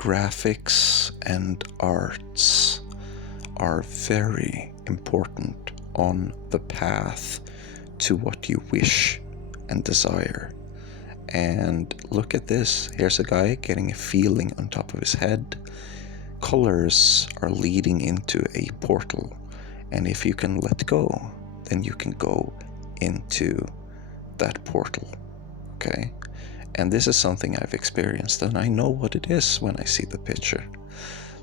graphics and arts are very important on the path to what you wish and desire. And look at this. Here's a guy getting a feeling on top of his head. Colors are leading into a portal. And if you can let go, then you can go into that portal. Okay? And this is something I've experienced, and I know what it is when I see the picture.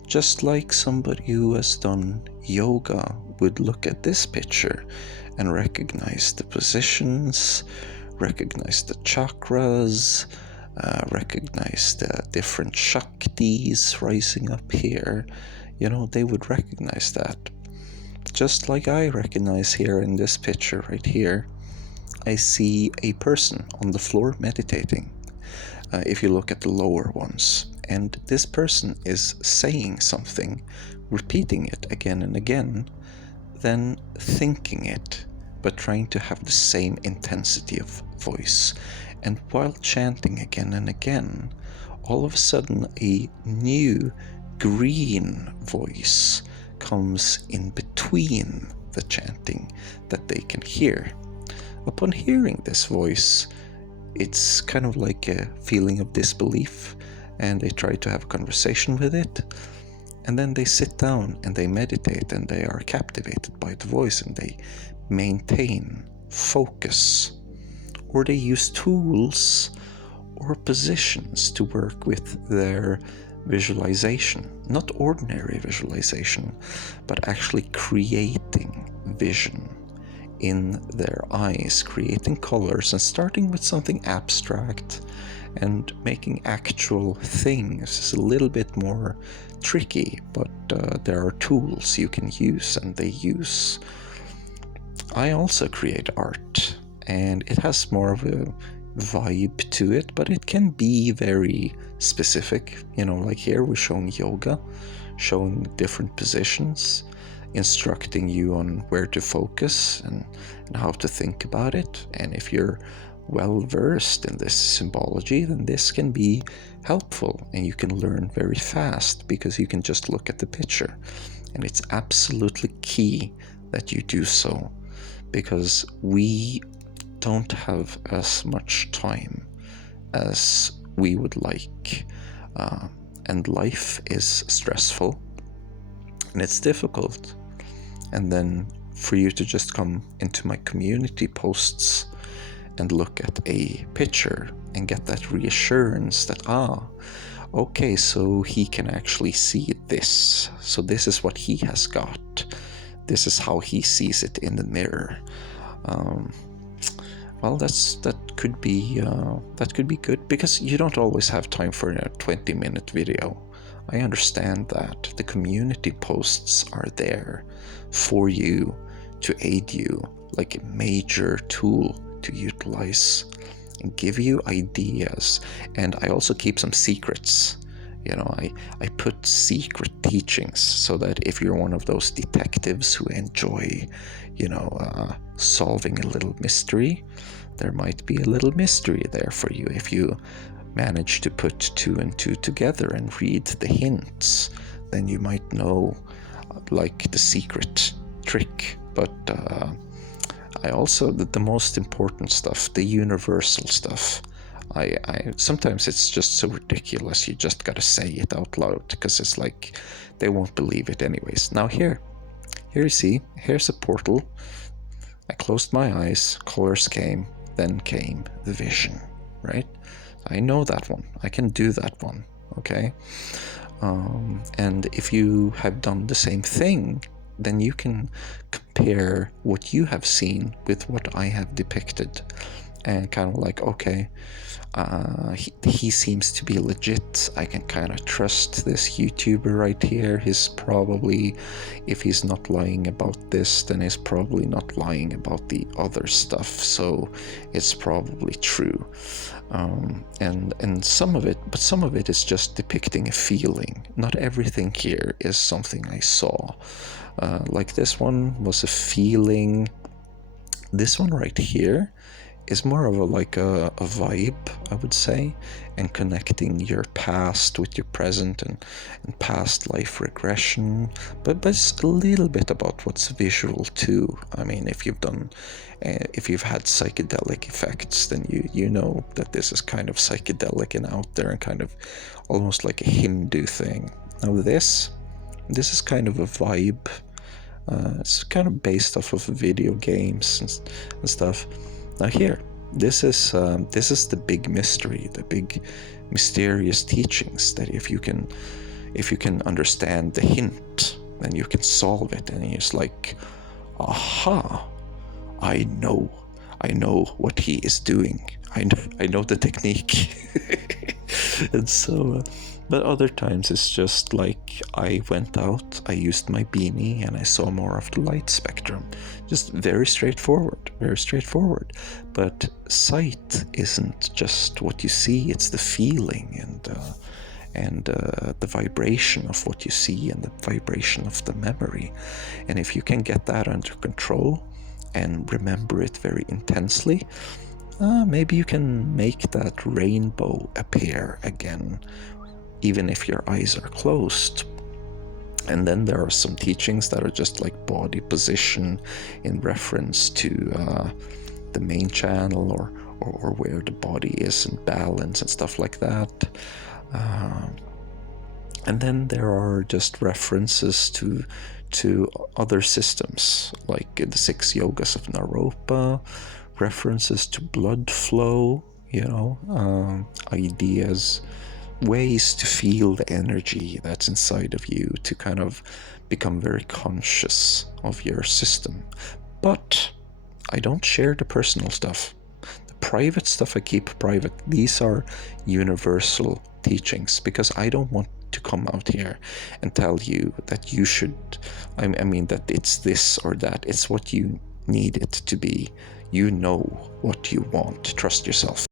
Just like somebody who has done yoga would look at this picture and recognize the positions, recognize the chakras, recognize the different shaktis rising up here. You know, they would recognize that. Just like I recognize here in this picture right here, I see a person on the floor meditating. If you look at the lower ones, and this person is saying something, repeating it again and again, then thinking it, but trying to have the same intensity of voice. And while chanting again and again, all of a sudden a new green voice comes in between the chanting that they can hear. Upon hearing this voice, it's kind of like a feeling of disbelief, and they try to have a conversation with it, and then they sit down and they meditate, and they are captivated by the voice, and they maintain focus, or they use tools or positions to work with their visualization. Not ordinary visualization, but actually creating vision in their eyes, creating colors, and starting with something abstract and making actual things is a little bit more tricky, but there are tools you can use, and they use. I also create art, and it has more of a vibe to it, but it can be very specific. You know, like here we're showing yoga, showing different positions, instructing you on where to focus and how to think about it. And if you're well versed in this symbology, then this can be helpful, and you can learn very fast because you can just look at the picture. And it's absolutely key that you do so, because we don't have as much time as we would like, and life is stressful and it's difficult. And then for you to just come into my community posts and look at a picture and get that reassurance that, okay, so he can actually see this. So this is what he has got. This is how he sees it in the mirror. Well, that could be good, because you don't always have time for a 20-minute video. I understand that. The community posts are there for you, to aid you, like a major tool to utilize and give you ideas. And I also keep some secrets. You know, I put secret teachings so that if you're one of those detectives who enjoy, solving a little mystery, there might be a little mystery there for you if you manage to put 2 and 2 together and read the hints. Then you might know, like, the secret trick. But I also, the most important stuff, the universal stuff, I sometimes it's just so ridiculous, you just gotta say it out loud, because it's like they won't believe it anyways. Now here you see, here's a portal. I closed my eyes, colors came, then came the vision, right? I know that one. I can do that one, okay? And if you have done the same thing, then you can compare what you have seen with what I have depicted, and kind of like, okay, he seems to be legit. I can kind of trust this YouTuber right here. He's probably, if he's not lying about this, then he's probably not lying about the other stuff, so it's probably true. And some of it is just depicting a feeling. Not everything here is something I saw. Like this one was a feeling. This one right here is more of a vibe, I would say, and connecting your past with your present and past life regression. But it's a little bit about what's visual too. I mean, if you've had psychedelic effects, then you know that this is kind of psychedelic and out there and kind of almost like a Hindu thing. Now this is kind of a vibe. It's kind of based off of video games and stuff. Now here, this is the big mystery, the big mysterious teachings that if you can understand the hint, then you can solve it. And it's like, aha, I know what he is doing. I know the technique. And so, but other times it's just like I went out, I used my beanie, and I saw more of the light spectrum. Just very straightforward, very straightforward. But sight isn't just what you see; it's the feeling and the vibration of what you see and the vibration of the memory. And if you can get that under control and remember it very intensely, maybe you can make that rainbow appear again, even if your eyes are closed. And then there are some teachings that are just like body position in reference to the main channel or where the body is in balance and stuff like that. And then there are just references to other systems, like the 6 yogas of Naropa, references to blood flow, ideas, ways to feel the energy that's inside of you, to kind of become very conscious of your system. But I don't share the personal stuff. The private stuff I keep private. These are universal teachings, because I don't want to come out here and tell you that you should, I mean that it's this or that. It's what you need it to be. You know what you want. Trust yourself.